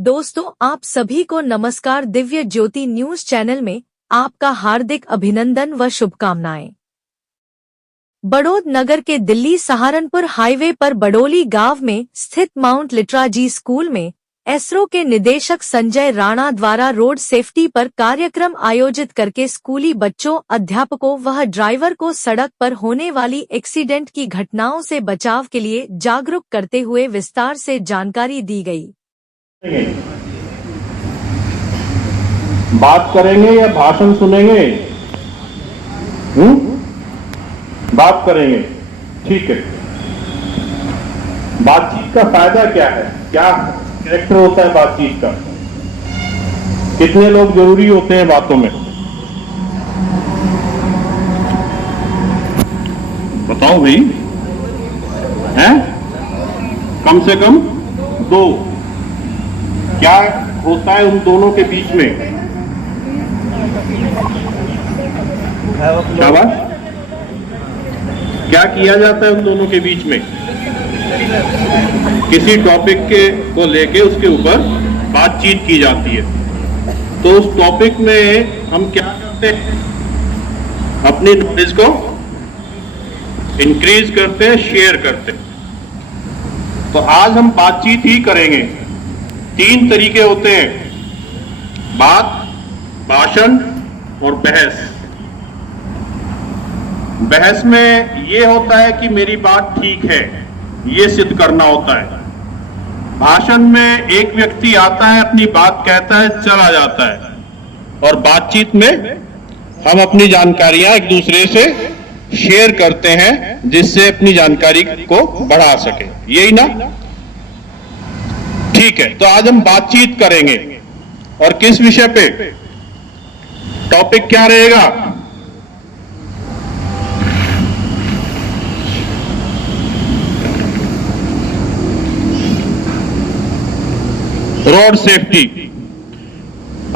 दोस्तों, आप सभी को नमस्कार। दिव्य ज्योति न्यूज चैनल में आपका हार्दिक अभिनंदन व शुभकामनाएं। बड़ौद नगर के दिल्ली सहारनपुर हाईवे पर बडोली गांव में स्थित माउंट लिटराजी स्कूल में एसरो के निदेशक संजय राणा द्वारा रोड सेफ्टी पर कार्यक्रम आयोजित करके स्कूली बच्चों, अध्यापकों व ड्राइवर को सड़क पर होने वाली एक्सीडेंट की घटनाओं से बचाव के लिए जागरूक करते हुए विस्तार से जानकारी दी गई। बात करेंगे या भाषण सुनेंगे? बात करेंगे, ठीक है। बातचीत का फायदा क्या है? क्या कैरेक्टर होता है बातचीत का? कितने लोग जरूरी होते हैं बातों में? बताओ भाई, हैं? कम से कम 2। क्या होता है उन दोनों के बीच में? शाबाश। क्या किया जाता है उन दोनों के बीच में? किसी टॉपिक के को लेके उसके ऊपर बातचीत की जाती है। तो उस टॉपिक में हम क्या करते हैं? अपनी नॉलेज को इंक्रीज करते हैं, शेयर करते हैं। तो आज हम बातचीत ही करेंगे। 3 तरीके होते हैं: बात, भाषण और बहस। बहस में यह होता है कि मेरी बात ठीक है, यह सिद्ध करना होता है। भाषण में एक व्यक्ति आता है, अपनी बात कहता है, चला जाता है। और बातचीत में हम अपनी जानकारियां एक दूसरे से शेयर करते हैं, जिससे अपनी जानकारी को बढ़ा सके। यही ना? ठीक है, तो आज हम बातचीत करेंगे। और किस विषय पे? टॉपिक क्या रहेगा? Road safety.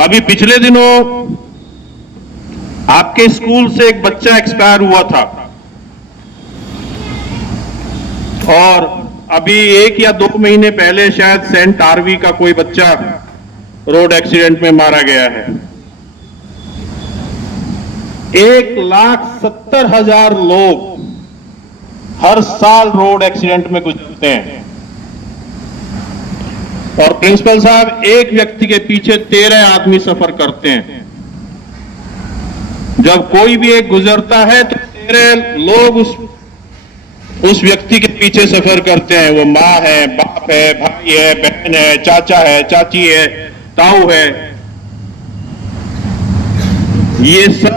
अभी पिछले दिनों आपके स्कूल से एक बच्चा एक्सपायर हुआ था, और अभी 1 या 2 महीने पहले शायद सेंट आरवी का कोई बच्चा रोड एक्सीडेंट में मारा गया है। 1,70,000 लोग हर साल रोड एक्सीडेंट में गुजरते हैं। और प्रिंसिपल साहब, एक व्यक्ति के पीछे 13 आदमी सफर करते हैं। जब कोई भी एक गुजरता है तो 13 लोग उस व्यक्ति के पीछे सफर करते हैं। वो माँ है, बाप है, भाई है, बहन है, चाचा है, चाची है, ताऊ है। ये सब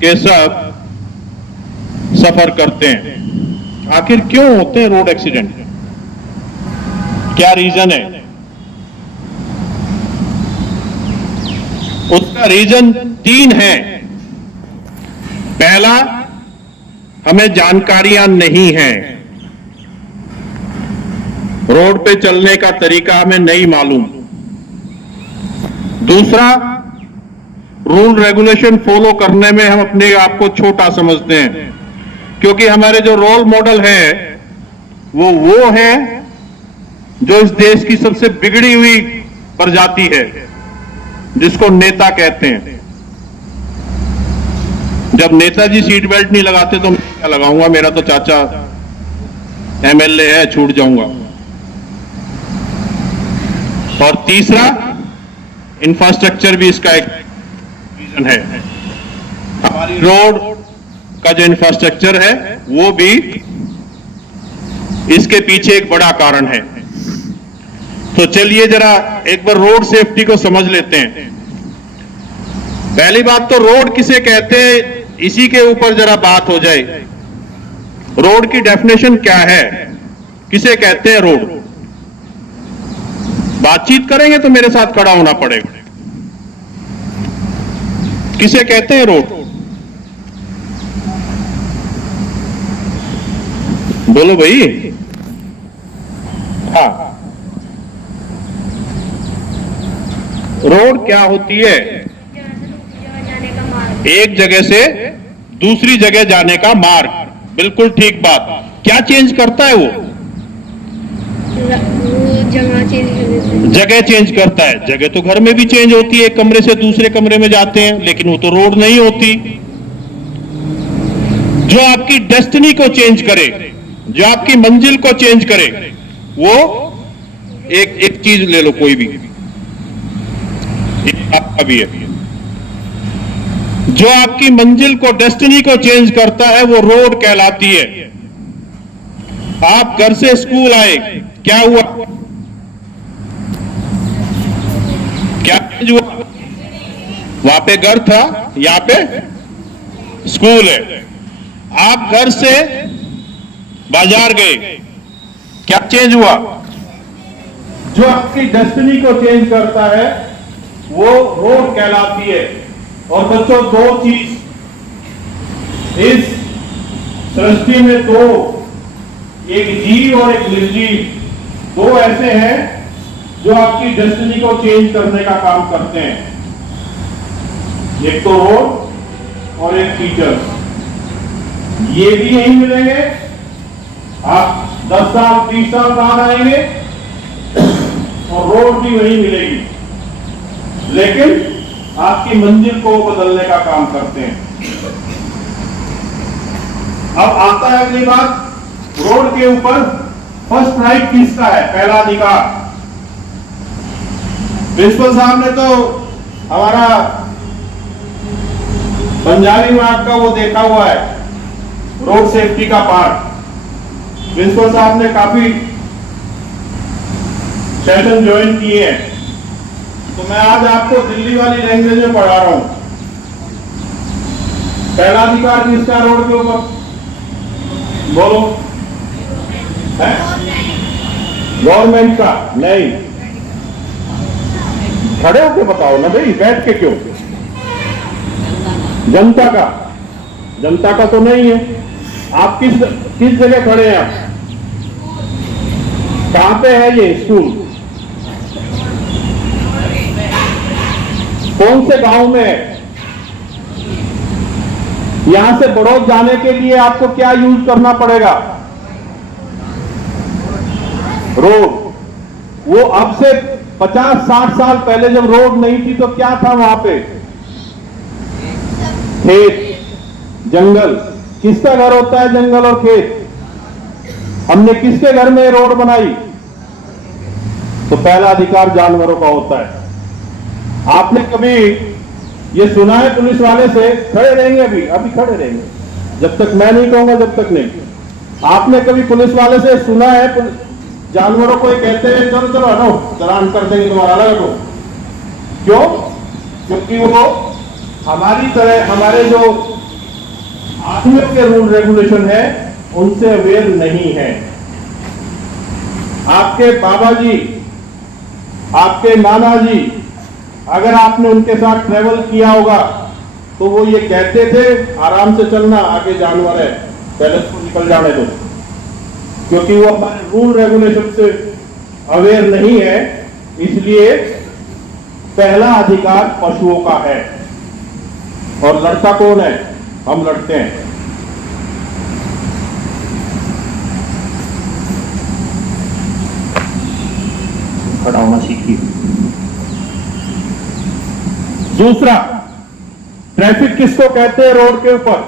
के सब सफर करते हैं। आखिर क्यों होते हैं रोड एक्सीडेंट? क्या रीजन है? उसका रीजन 3 है। पहला, हमें जानकारियां नहीं है। रोड पे चलने का तरीका हमें नहीं मालूम। दूसरा, रूल रेगुलेशन फॉलो करने में हम अपने आप को छोटा समझते हैं, क्योंकि हमारे जो रोल मॉडल है वो है जो इस देश की सबसे बिगड़ी हुई प्रजाति है, जिसको नेता कहते हैं। जब नेताजी सीट बेल्ट नहीं लगाते तो मैं क्या लगाऊंगा? मेरा तो चाचा एमएलए है, छूट जाऊंगा। और तीसरा, इंफ्रास्ट्रक्चर भी इसका एक रीजन है। हमारी रोड का जो इंफ्रास्ट्रक्चर है वो भी इसके पीछे एक बड़ा कारण है। तो चलिए जरा एक बार रोड सेफ्टी को समझ लेते हैं। पहली बात तो रोड किसे कहते हैं, इसी के ऊपर जरा बात हो जाए। रोड की डेफिनेशन क्या है? किसे कहते हैं रोड? बातचीत करेंगे तो मेरे साथ खड़ा होना पड़ेगा। किसे कहते हैं रोड? बोलो भाई। हाँ, रोड क्या होती है? एक जगह से दूसरी जगह जाने का मार्ग। बिल्कुल ठीक बात। क्या चेंज करता है वो? वो जगह चेंज कर देते हैं। जगह चेंज करता है। जगह तो घर में भी चेंज होती है, एक कमरे से दूसरे कमरे में जाते हैं, लेकिन वो तो रोड नहीं होती। जो आपकी डेस्टिनी को चेंज करे, जो आपकी मंजिल को चेंज करे, वो एक चीज ले लो, कोई भी, आपका भी है। जो आपकी मंजिल को, डेस्टिनी को चेंज करता है, वो रोड कहलाती है। आप घर से स्कूल आए, क्या हुआ? क्या चेंज हुआ? वहां पे घर था, यहां पे स्कूल है। आप घर से बाजार गए, क्या चेंज हुआ? जो आपकी डेस्टिनी को चेंज करता है, वो रोड कहलाती है। और बच्चों, दो चीज इस सृष्टि में, दो, एक जीव और एक निर्जीव, दो ऐसे हैं जो आपकी डेस्टिनी को चेंज करने का काम करते हैं। एक तो रोड और एक टीचर। ये भी यही मिलेंगे। आप 10 साल 30 साल बाद आएंगे और रोड भी वही मिलेगी, लेकिन आपकी मंजिल को बदलने का काम करते हैं। अब आता है अगली बात, रोड के ऊपर फर्स्ट राइट किसका है? पहला अधिकार। प्रिंसिपल साहब ने तो हमारा पंजाबी विभाग का वो देखा हुआ है, रोड सेफ्टी का पार्ट। प्रिंसिपल साहब ने काफी सेशन ज्वाइन किए हैं, तो मैं आज आपको दिल्ली वाली लैंग्वेज में पढ़ा रहा हूं। पहला अधिकार किसका रोड के ऊपर? बोलो। गवर्नमेंट का? नहीं, खड़े होके बताओ ना भाई, बैठ के क्यों? जनता का? जनता का तो नहीं है। आप किस जगह खड़े हैं? आप कहां पे है ये स्कूल? कौन से गांव में है? यहां से बड़ौद जाने के लिए आपको क्या यूज करना पड़ेगा? रोड। वो अब से 50-60 साल पहले जब रोड नहीं थी तो क्या था वहां पे? खेत, जंगल। किसका घर होता है जंगल और खेत? हमने किसके घर में रोड बनाई? तो पहला अधिकार जानवरों का होता है। आपने कभी ये सुना है पुलिस वाले से? खड़े रहेंगे, अभी खड़े रहेंगे जब तक मैं नहीं कहूंगा, जब तक नहीं। आपने कभी पुलिस वाले से सुना है जानवरों को ये कहते हैं चलो चलो हटो, चालान कर देंगे तुम्हारा, अलग हटो? क्यों? क्योंकि वो हमारी तरह, हमारे जो आदमियों के रूल रेगुलेशन है उनसे अवेयर नहीं है। आपके बाबा जी, आपके नाना जी, अगर आपने उनके साथ ट्रेवल किया होगा तो वो ये कहते थे आराम से चलना, आगे जानवर है, पहले तो निकल जाने दो। क्योंकि वो हमारे रूल रेगुलेशन से अवेयर नहीं है, इसलिए पहला अधिकार पशुओं का है। और लड़ता कौन है? हम लड़ते हैं। खड़ा होना सीखिए। दूसरा, ट्रैफिक किसको कहते हैं रोड के ऊपर?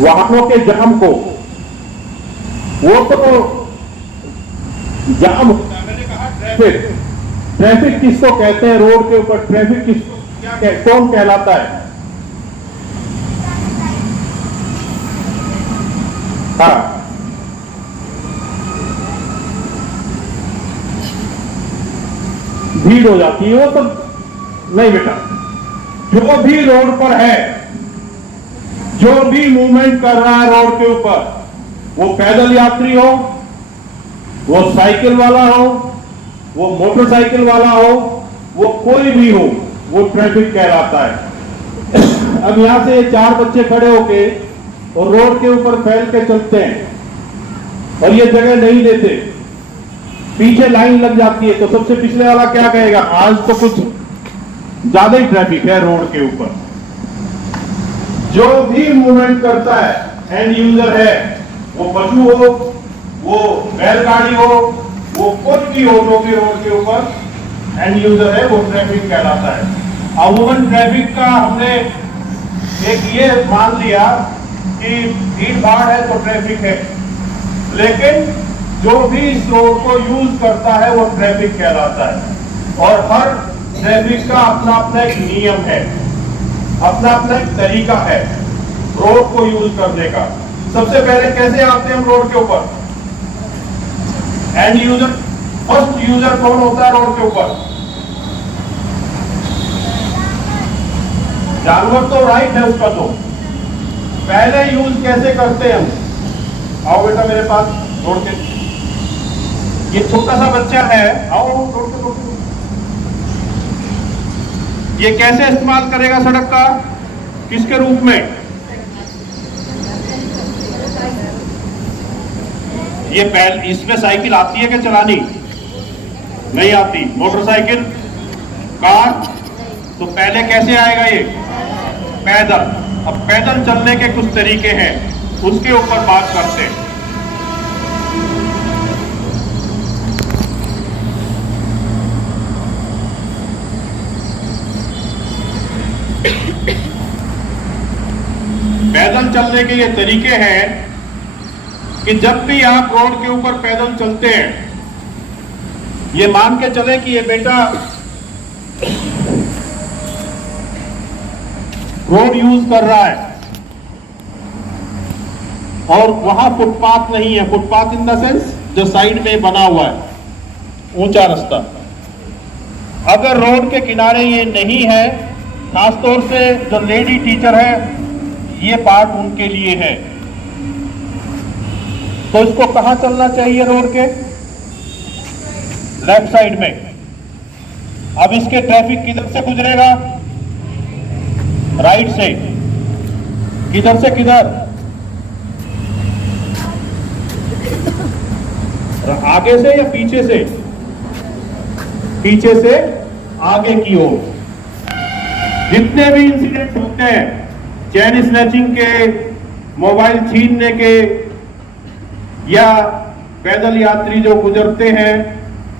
वाहनों के जाम को। वो तो जाम होता है, मैंने कहा ट्रैफिक। ट्रैफिक किसको कहते हैं रोड के ऊपर? ट्रैफिक किसको कौन कहलाता है? हाँ, भीड़ हो जाती है वो तो नहीं बेटा। जो भी रोड पर है, जो भी मूवमेंट कर रहा है रोड के ऊपर, वो पैदल यात्री हो, वो साइकिल वाला हो, वो मोटरसाइकिल वाला हो, वो कोई भी हो, वो ट्रैफिक कहलाता है। अब यहां से 4 बच्चे खड़े होके और रोड के ऊपर फैल के चलते हैं और ये जगह नहीं देते, पीछे लाइन लग जाती है, तो सबसे पिछले वाला क्या कहेगा? आज तो कुछ ज्यादा ही ट्रैफिक है रोड के ऊपर। जो भी मूवमेंट करता है एंड यूजर है, वो पशु हो, वो बैलगाड़ी हो, वो कुछ भी हो जो भी रोड के ऊपर एंड यूजर है, वो ट्रैफिक कहलाता है। अमूमन ट्रैफिक का हमने एक ये मान लिया कि भीड़ भाड़ है तो ट्रैफिक है, लेकिन जो भी इस रोड को यूज करता है वो ट्रैफिक कहलाता है। और हर ट्रैफिक का अपना अपना एक नियम है, अपना अपना एक तरीका है रोड को यूज करने का। सबसे पहले कैसे आते हैं हम रोड के ऊपर? एंड यूजर, फर्स्ट यूजर कौन होता है रोड के ऊपर? जानवर तो राइट है उसका। तो पहले यूज कैसे करते हैं हम? आओ बेटा मेरे पास रोड के, ये छोटा सा बच्चा है, आओ रोड के, रोड के। ये कैसे इस्तेमाल करेगा सड़क का? किसके रूप में? ये पहले इसमें साइकिल आती है कि चलानी नहीं आती? मोटरसाइकिल, कार, तो पहले कैसे आएगा ये? पैदल। अब पैदल चलने के कुछ तरीके हैं, उसके ऊपर बात करते हैं। पैदल चलने के ये तरीके हैं कि जब भी आप रोड के ऊपर पैदल चलते हैं, ये मान के चले कि ये बेटा रोड यूज कर रहा है और वहां फुटपाथ नहीं है। फुटपाथ इन द सेंस जो साइड में बना हुआ है, ऊंचा रास्ता। अगर रोड के किनारे ये नहीं है, खासतौर से जो लेडी टीचर है, ये पार्ट उनके लिए है, तो इसको कहां चलना चाहिए? रोड के लेफ्ट साइड में। अब इसके ट्रैफिक किधर से गुजरेगा? राइट से। किधर से किधर? आगे से या पीछे से? पीछे से आगे की ओर। जितने भी इंसिडेंट होते हैं, चैन स्नैचिंग के, मोबाइल छीनने के, या पैदल यात्री जो गुजरते हैं,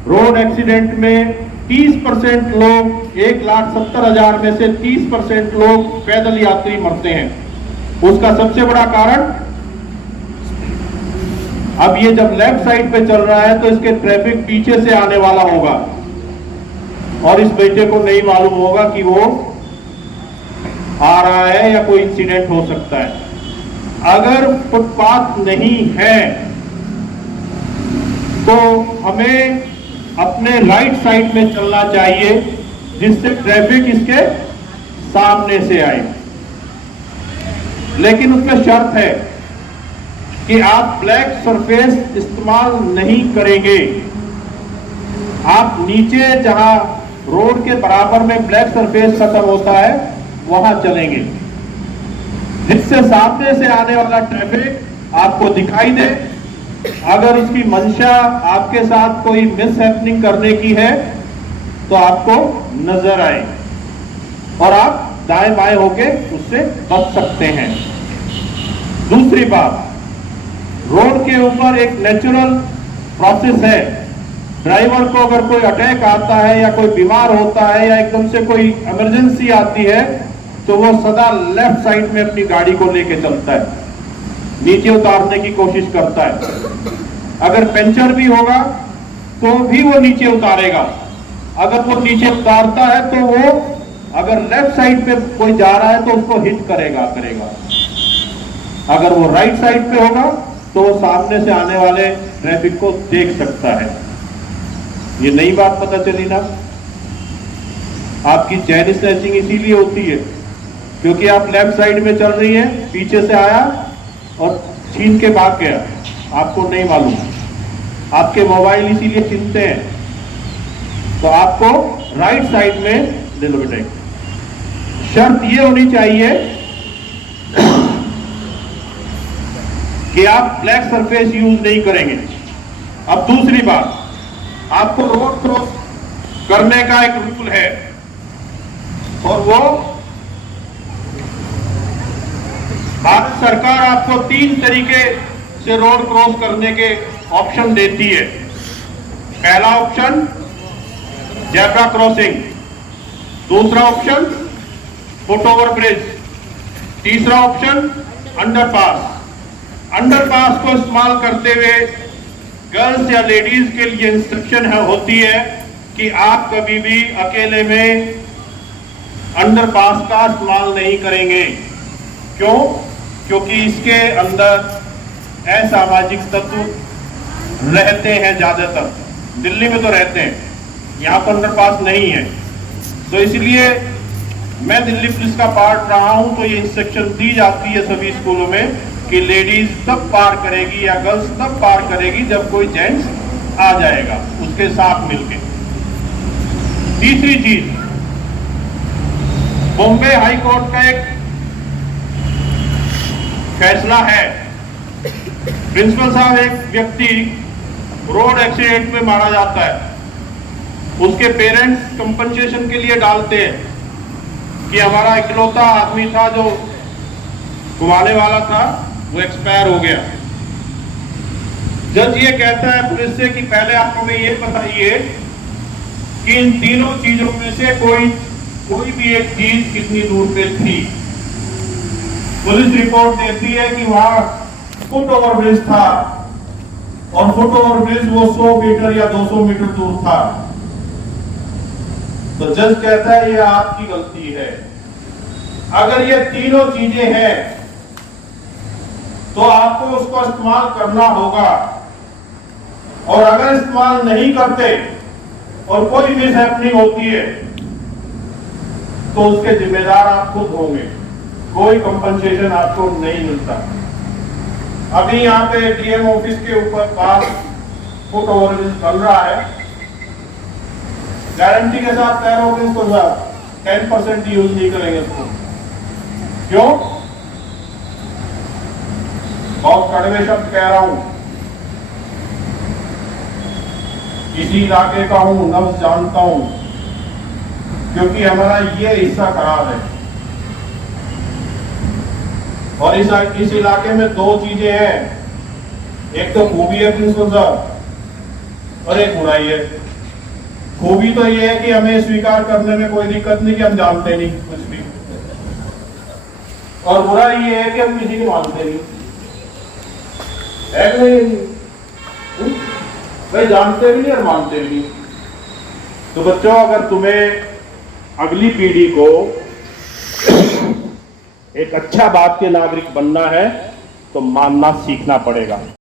रोड एक्सीडेंट में 30% लोग, 1,70,000 में से 30% लोग पैदल यात्री मरते हैं। उसका सबसे बड़ा कारण, अब ये जब लेफ्ट साइड पे चल रहा है तो इसके ट्रैफिक पीछे से आने वाला होगा और इस बेटे को नहीं मालूम होगा कि वो आ रहा है या कोई इंसिडेंट हो सकता है। अगर फुटपाथ नहीं है तो हमें अपने राइट साइड में चलना चाहिए, जिससे ट्रैफिक इसके सामने से आए। लेकिन उसमें शर्त है कि आप ब्लैक सरफेस इस्तेमाल नहीं करेंगे। आप नीचे जहां रोड के बराबर में ब्लैक सरफेस खत्म होता है वहां चलेंगे, जिससे सामने से आने वाला ट्रैफिक आपको दिखाई दे। अगर उसकी मंशा आपके साथ कोई मिसहैपनिंग करने की है तो आपको नजर आए और आप दाएं बाएं होके उससे बच सकते हैं। दूसरी बात, रोड के ऊपर एक नेचुरल प्रोसेस है। ड्राइवर को अगर कोई अटैक आता है या कोई बीमार होता है या एकदम से कोई इमरजेंसी आती है तो वो सदा लेफ्ट साइड में अपनी गाड़ी को लेके चलता है, नीचे उतारने की कोशिश करता है। अगर पंचर भी होगा तो भी वो नीचे उतारेगा। अगर वो नीचे उतारता है तो वो अगर लेफ्ट साइड पे कोई जा रहा है तो उसको हिट करेगा। अगर वो राइट साइड पे होगा तो वो सामने से आने वाले ट्रैफिक को देख सकता है। ये नई बात पता चली ना? आपकी चैन स्नैचिंग इसीलिए होती है क्योंकि आप लेफ्ट साइड में चल रही हैं, पीछे से आया और छीन के भाग गया, आपको नहीं मालूम। आपके मोबाइल इसीलिए छीनते हैं, तो आपको राइट साइड में ले लो बेटा। शर्त ये होनी चाहिए कि आप ब्लैक सरफेस यूज नहीं करेंगे। अब दूसरी बात, आपको रोड क्रॉस करने का एक रूल है और वो भारत सरकार आपको 3 तरीके से रोड क्रॉस करने के ऑप्शन देती है। पहला ऑप्शन जेब्रा क्रॉसिंग, दूसरा ऑप्शन फुटओवर ब्रिज, तीसरा ऑप्शन अंडरपास। अंडरपास को इस्तेमाल करते हुए गर्ल्स या लेडीज के लिए इंस्ट्रक्शन होती है कि आप कभी भी अकेले में अंडरपास का इस्तेमाल नहीं करेंगे। क्यों? क्योंकि इसके अंदर असामाजिक तत्व रहते हैं, ज्यादातर दिल्ली में तो रहते हैं, यहाँ पर अंडरपास नहीं है। तो इसलिए मैं दिल्ली पुलिस का पार्ट रहा हूं, तो ये इंस्ट्रक्शन दी जाती है सभी स्कूलों में कि लेडीज तब पार करेगी या गर्ल्स तब पार करेगी जब कोई जेंट्स आ जाएगा उसके साथ मिलके। तीसरी चीज, बॉम्बे हाई कोर्ट का एक फैसला है। प्रिंसिपल साहब, एक व्यक्ति रोड एक्सीडेंट में मारा जाता है, उसके पेरेंट्स कंपनसेशन के लिए डालते हैं कि हमारा इकलौता आदमी था जो घुमाने वाला था, वो एक्सपायर हो गया। जज ये कहता है पुलिस से कि पहले आप हमें ये बताइए कि इन तीनों चीजों में से कोई भी एक चीज कितनी दूर पे थी। पुलिस रिपोर्ट देती है कि वहां फुट ओवर ब्रिज था और फुट ओवर ब्रिज वो 100 मीटर या 200 मीटर दूर था। तो जज कहता है ये आपकी गलती है। अगर ये तीनों चीजें हैं तो आपको उसको इस्तेमाल करना होगा, और अगर इस्तेमाल नहीं करते और कोई मिसहैपनिंग होती है तो उसके जिम्मेदार आप खुद होंगे, कोई कंपनसेशन आपको नहीं मिलता। अभी यहाँ पे डीएम ऑफिस के ऊपर पास फुट ओवरब्रिज चल रहा है, गारंटी के साथ कह रहा हूं कि इसको 10% यूज नहीं करेंगे इसको। क्यों? बहुत कड़वे शब्द कह रहा हूं, इसी इलाके का हूं, नब्ज जानता हूं, क्योंकि हमारा ये हिस्सा खराब है। और इस इलाके में 2 चीजें हैं, एक तो खूबी है प्रिंसिपल साहब और एक बुराई है। खूबी तो ये है कि हमें स्वीकार करने में कोई दिक्कत नहीं कि हम जानते नहीं कुछ भी, और बुराई ये है कि हम किसी को मानते नहीं है कि नहीं भाई, जानते भी नहीं और मानते भी नहीं। तो बच्चों, अगर तुम्हें अगली पीढ़ी को एक अच्छा बाप के नागरिक बनना है तो मानना सीखना पड़ेगा।